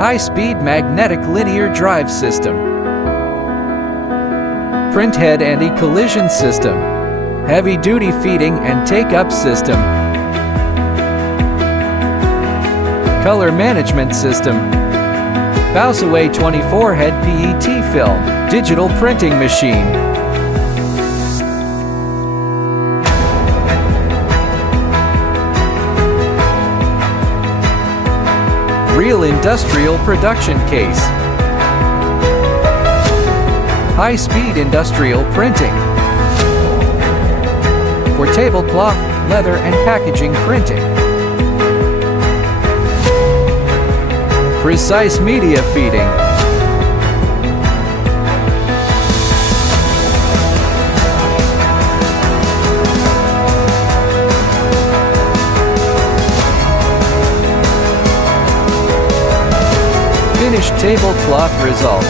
High-speed magnetic linear drive system. Printhead anti-collision system. Heavy-duty feeding and take-up system. Color management system. Baosiwei 24-head PET film, digital printing machine. Real industrial production case. High-speed industrial printing. For tablecloth, leather and packaging printing. Precise media feeding. Finished tablecloth result.